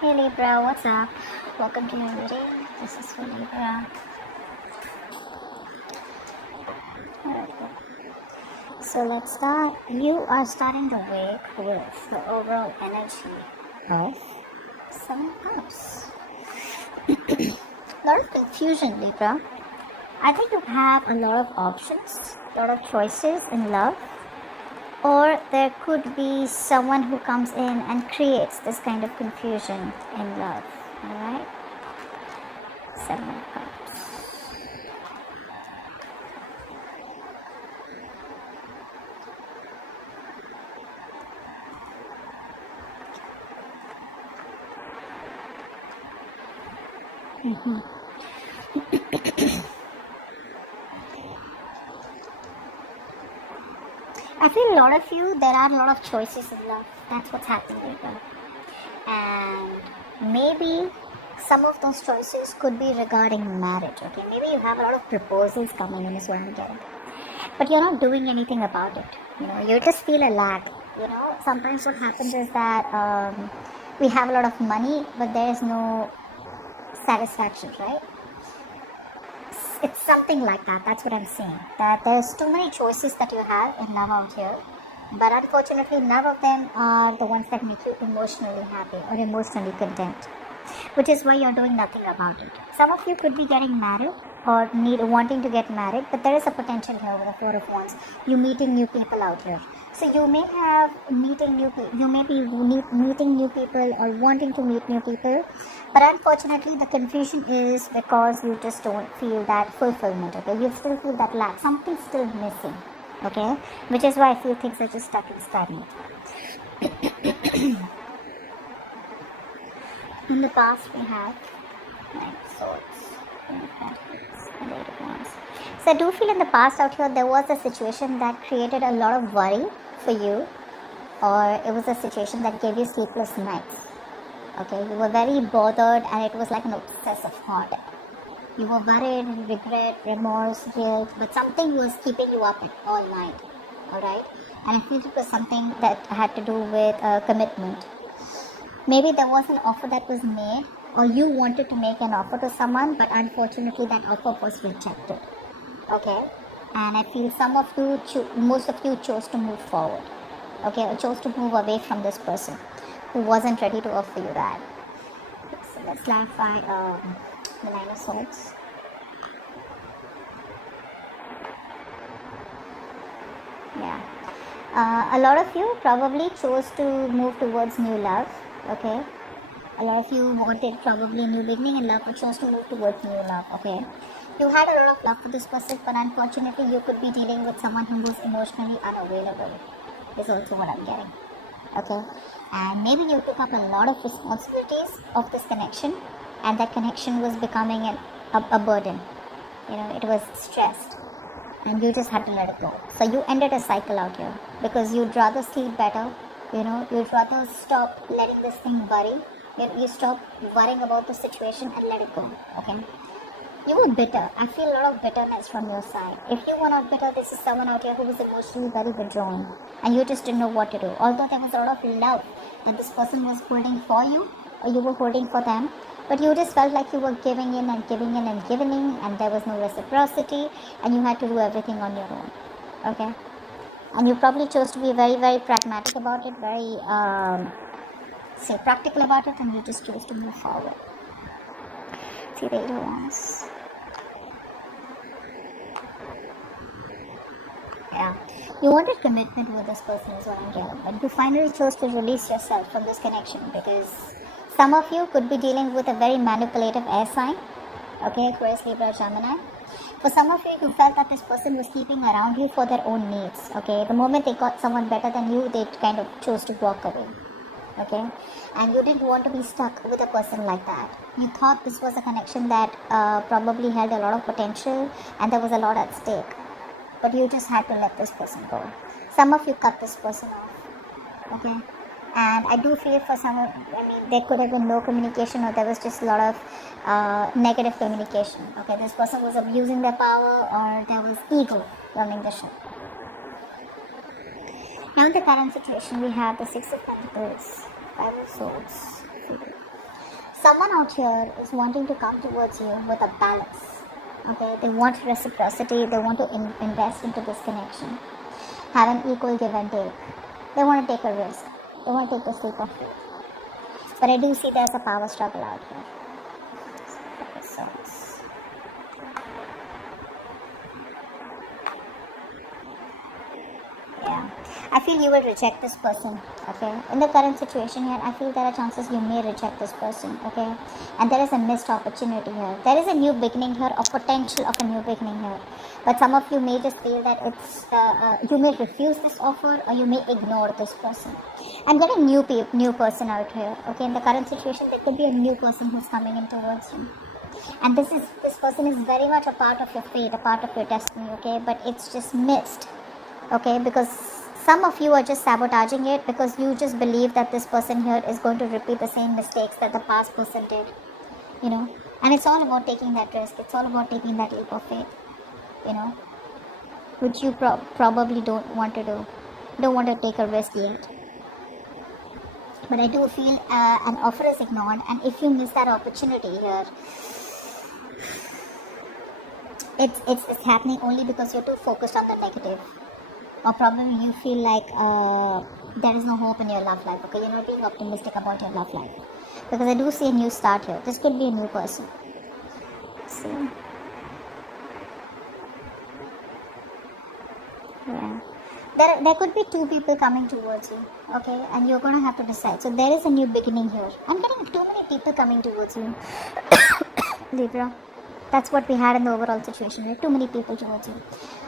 Hey Libra, what's up? Welcome to your reading. This is for Libra. So let's start. You are starting the week with the overall energy of 7 Cups. A lot of confusion, Libra. I think you have a lot of options, a lot of choices in love. Or there could be someone who comes in and creates this kind of confusion in love. Alright? 7 of Cups. I feel a lot of you, there are a lot of choices in love. That's what's happening with them. And maybe some of those choices could be regarding marriage. Okay, maybe you have a lot of proposals coming in is what I'm getting. But you're not doing anything about it. You just feel a lack. Sometimes what happens is that we have a lot of money, but there is no satisfaction, right? It's something like that. That's what I'm saying. That there's too many choices that you have in love out here, but unfortunately none of them are the ones that make you emotionally happy or emotionally content, which is why you're doing nothing about it. Some of you could be getting married or wanting to get married, but there is a potential here with the Four of Wands. You meeting new people out here. So you may have meeting new people, you may be meeting new people or wanting to meet new people, but unfortunately the confusion is because you just don't feel that fulfillment, okay? You still feel that lack, something's still missing, okay? Which is why I feel things are just stuck and stagnant. In the past we have Nine of Swords, and Eight of Wands. So I do feel in the past out here there was a situation that created a lot of worry for you, or it was a situation that gave you sleepless nights. Okay, you were very bothered and it was like an obsessive thought. You were worried, regret, remorse, guilt, but something was keeping you up all night. Alright? And I feel it was something that had to do with commitment. Maybe there was an offer that was made, or you wanted to make an offer to someone, but unfortunately that offer was rejected. Okay? And I feel most of you chose to move forward. Okay? Or chose to move away from this person who wasn't ready to offer you that. So let's clarify the Nine of Swords. Yeah. A lot of you probably chose to move towards new love. Okay. A lot of you wanted probably a new beginning in love, or chose to move towards new love. Okay. You had a lot of love for this person, but unfortunately you could be dealing with someone who was emotionally unavailable. Is also what I'm getting. Okay. And maybe you took up a lot of responsibilities of this connection, and that connection was becoming a burden. It was stressed, and you just had to let it go. So you ended a cycle out here because you'd rather sleep better. You'd rather stop letting this thing worry. You stop worrying about the situation and let it go. Okay. You were bitter. I feel a lot of bitterness from your side. If you were not bitter, this is someone out here who was emotionally very withdrawn, and you just didn't know what to do. Although there was a lot of love that this person was holding for you, or you were holding for them, but you just felt like you were giving in and giving in and giving in, and there was no reciprocity, and you had to do everything on your own. Okay? And you probably chose to be very, very pragmatic about it, very practical about it, and you just chose to move forward. See the Eight of Wands. Yeah. You wanted commitment with this person is what I'm getting, but you finally chose to release yourself from this connection because some of you could be dealing with a very manipulative air sign. Okay, Aquarius, Libra, Gemini. For some of you felt that this person was keeping around you for their own needs. Okay, the moment they got someone better than you, they kind of chose to walk away. Okay, and you didn't want to be stuck with a person like that. You thought this was a connection that probably held a lot of potential and there was a lot at stake, but you just had to let this person go. Some of you cut this person off. Okay, and I do feel for some of, there could have been no communication, or there was just a lot of negative communication. Okay, this person was abusing their power, or there was ego running the show. Now in the current situation, we have the Six of Pentacles, Five of Swords, Someone out here is wanting to come towards you with a balance. Okay, they want reciprocity, they want to invest into this connection, have an equal give and take. They want to take a risk, they want to take the leap of faith. But I do see there's a power struggle out here. So, yeah, I feel you will reject this person. Okay, in the current situation here, I feel there are chances you may reject this person. Okay, and there is a missed opportunity here. There is a new beginning here, a potential of a new beginning here. But some of you may just feel that it's you may refuse this offer, or you may ignore this person. I'm getting new person out here. Okay, in the current situation, there could be a new person who's coming in towards you. And this person is very much a part of your fate, a part of your destiny. Okay, but it's just missed. Okay, because some of you are just sabotaging it because you just believe that this person here is going to repeat the same mistakes that the past person did, and it's all about taking that risk. It's all about taking that leap of faith, which you probably don't want to do. Don't want to take a risk yet. But I do feel an offer is ignored, and if you miss that opportunity here, it's happening only because you're too focused on the negative. Or probably you feel like there is no hope in your love life. Okay, you're not being optimistic about your love life, because I do see a new start here. This could be a new person. See, yeah, there could be two people coming towards you. Okay, and you're gonna have to decide. So there is a new beginning here. I'm getting too many people coming towards you, Libra. That's what we had in the overall situation, right? Too many people towards you.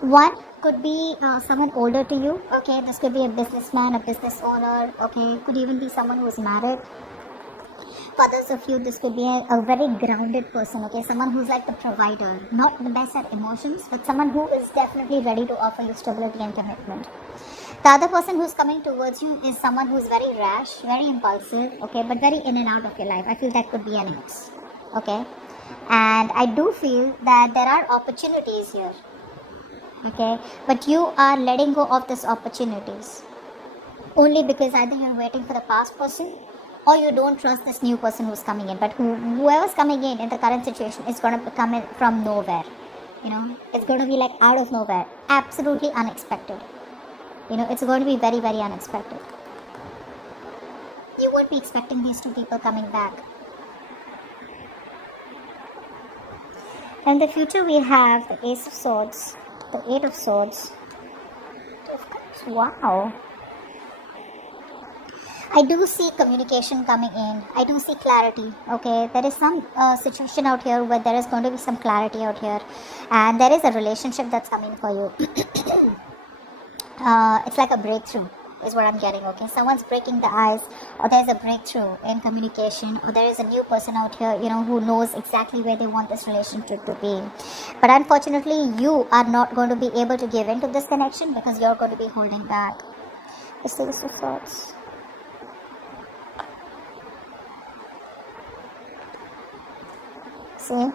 One could be someone older to you. Okay, this could be a businessman, a business owner. Okay, could even be someone who is married. For others of you, this could be a very grounded person. Okay, someone who's like the provider, not the best at emotions, but someone who is definitely ready to offer you stability and commitment. The other person who's coming towards you is someone who's very rash, very impulsive. Okay, but very in and out of your life. I feel that could be an ex. Okay. And I do feel that there are opportunities here. Okay, but you are letting go of these opportunities only because either you're waiting for the past person, or you don't trust this new person who's coming in. But whoever's coming in the current situation is going to come in from nowhere. It's going to be like out of nowhere, absolutely unexpected. It's going to be very, very unexpected. You won't be expecting these two people coming back. In the future, we have the Ace of Swords, the Eight of Swords, Two of Cups. Wow. I do see communication coming in. I do see clarity. Okay, there is some situation out here where there is going to be some clarity out here, and there is a relationship that's coming for you. It's like a breakthrough is what I'm getting. Okay, someone's breaking the ice, or there's a breakthrough in communication, or there is a new person out here, who knows exactly where they want this relationship to be. But unfortunately, you are not going to be able to give in to this connection because you're going to be holding back. The Six of Swords. See,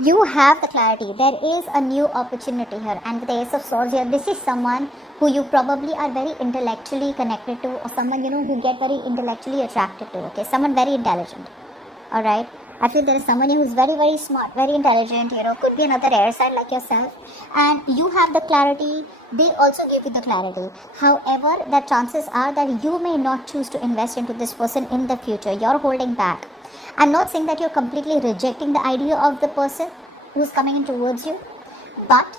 you have the clarity. There is a new opportunity here, and with the Ace of Swords here, this is someone who you probably are very intellectually connected to, or someone who get very intellectually attracted to. Okay, someone very intelligent. All right, I feel there is someone who is very, very smart, very intelligent. Could be another air sign like yourself, and you have the clarity. They also give you the clarity. However, the chances are that you may not choose to invest into this person in the future. You're holding back. I'm not saying that you're completely rejecting the idea of the person who's coming in towards you, but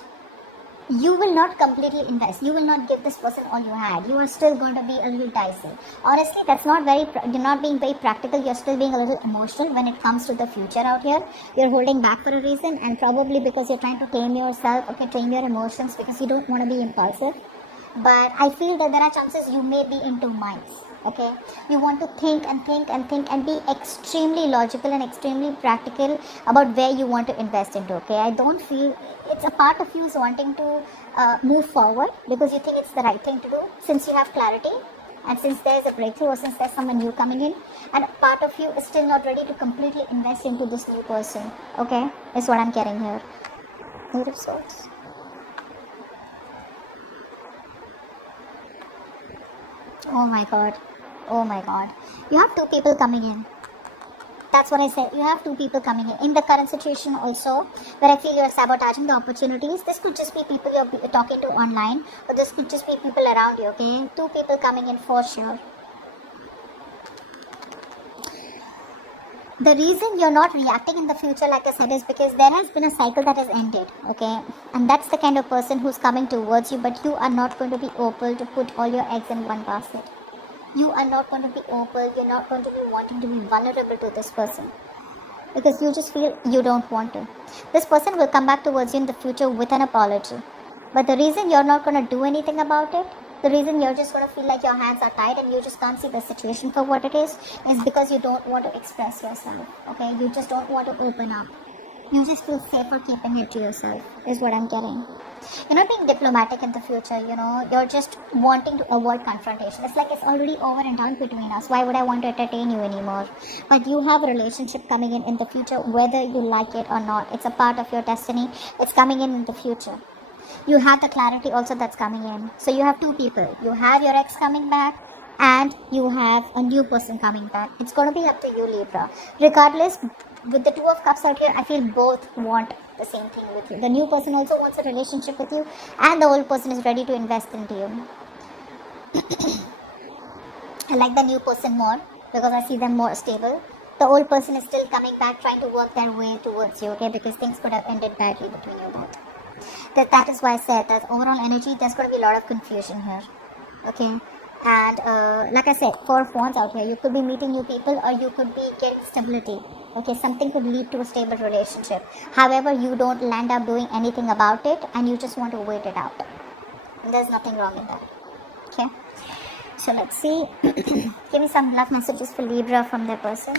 you will not completely invest. You will not give this person all you had. You are still going to be a little dicey. Honestly, you're not being very practical. You're still being a little emotional when it comes to the future out here. You're holding back for a reason, and probably because you're trying to tame yourself, tame your emotions, because you don't want to be impulsive. But I feel that there are chances you may be in two minds. Okay, you want to think and be extremely logical and extremely practical about where you want to invest into. Okay, I don't feel it's a part of you is wanting to move forward because you think it's the right thing to do, since you have clarity, and since there's a breakthrough, or since there's someone new coming in, and a part of you is still not ready to completely invest into this new person. Okay, is what I'm getting here. Eight of Swords. Oh my god. You have two people coming in. That's what I said. You have two people coming in the current situation also, where I feel you're sabotaging the opportunities. This could just be people you're talking to online, or this could just be people around you, okay? Two people coming in for sure. The reason you're not reacting in the future, like I said, is because there has been a cycle that has ended, okay? And that's the kind of person who's coming towards you, but you are not going to be open to put all your eggs in one basket. You are not going to be open, you're not going to be wanting to be vulnerable to this person, because you just feel you don't want to. This person will come back towards you in the future with an apology. But the reason you're not going to do anything about it, the reason you're just going to feel like your hands are tied and you just can't see the situation for what it is because you don't want to express yourself, okay? You just don't want to open up. You just feel safer keeping it to yourself, is what I'm getting. You're not being diplomatic in the future, you're just wanting to avoid confrontation. It's like it's already over and done between us. Why would I want to entertain you anymore? But you have a relationship coming in the future, whether you like it or not. It's a part of your destiny. It's coming in the future. You have the clarity also that's coming in. So you have two people. You have your ex coming back, and you have a new person coming back. It's going to be up to you, Libra. Regardless, with the Two of Cups out here, I feel both want the same thing with you. The new person also wants a relationship with you, and the old person is ready to invest into you. I like the new person more because I see them more stable. The old person is still coming back, trying to work their way towards you, okay? Because things could have ended badly between you both. That is why I said that overall energy, there's going to be a lot of confusion here, okay? And like I said, 4 of Wands out here, you could be meeting new people, or you could be getting stability, okay? Something could lead to a stable relationship. However, you don't land up doing anything about it, and you just want to wait it out. And there's nothing wrong in that, okay? So let's see. Give me some love messages for Libra from their person.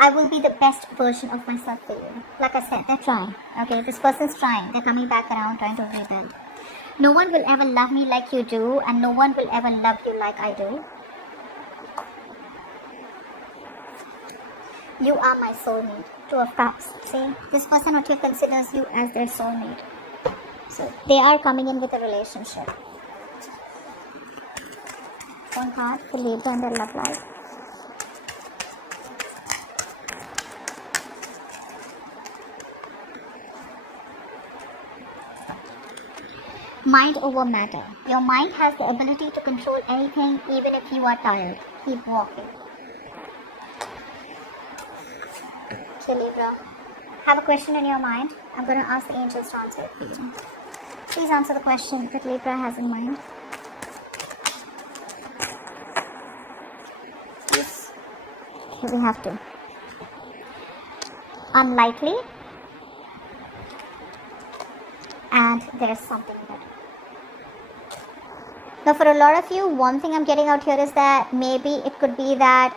I will be the best version of myself for you. Like I said, they're trying. Okay, this person's trying. They're coming back around, trying to rebuild. No one will ever love me like you do, and no one will ever love you like I do. You are my soulmate. 2 of Cups. See, this person out here considers you as their soulmate. So they are coming in with a relationship. One card for Libra and their love life. Mind over matter. Your mind has the ability to control anything, even if you are tired. Keep walking. Okay, Libra. Have a question in your mind. I'm going to ask the angels to answer it for you. Please answer the question that Libra has in mind. Yes. Okay, we have to. Unlikely. And there's something better. Now, for a lot of you, one thing I'm getting out here is that maybe it could be that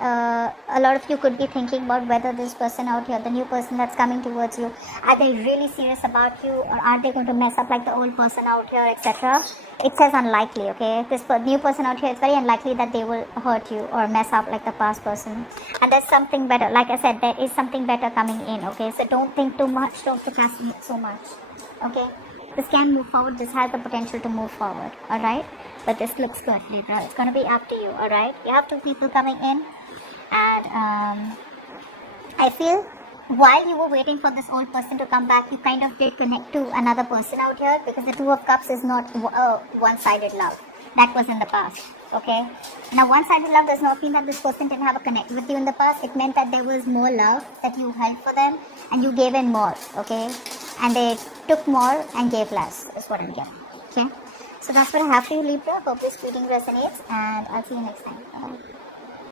a lot of you could be thinking about whether this person out here, the new person that's coming towards you, are they really serious about you, or are they going to mess up like the old person out here, etc. It says unlikely, okay? This new person out here, it's very unlikely that they will hurt you or mess up like the past person. And there's something better. Like I said, there is something better coming in, okay? So don't think too much, don't procrastinate so much, okay? This can move forward. This has the potential to move forward, alright? But this looks good, Libra. It's going to be up to you, alright? You have 2 people coming in. And I feel while you were waiting for this old person to come back, you kind of did connect to another person out here, because the 2 of Cups is not one-sided love. That was in the past, okay? Now, one-sided love does not mean that this person didn't have a connect with you in the past. It meant that there was more love that you held for them, and you gave in more, okay? And they took more and gave less, is what I'm getting, okay? So that's what I have for you, Libra. Hope this reading resonates, and I'll see you next time. Bye.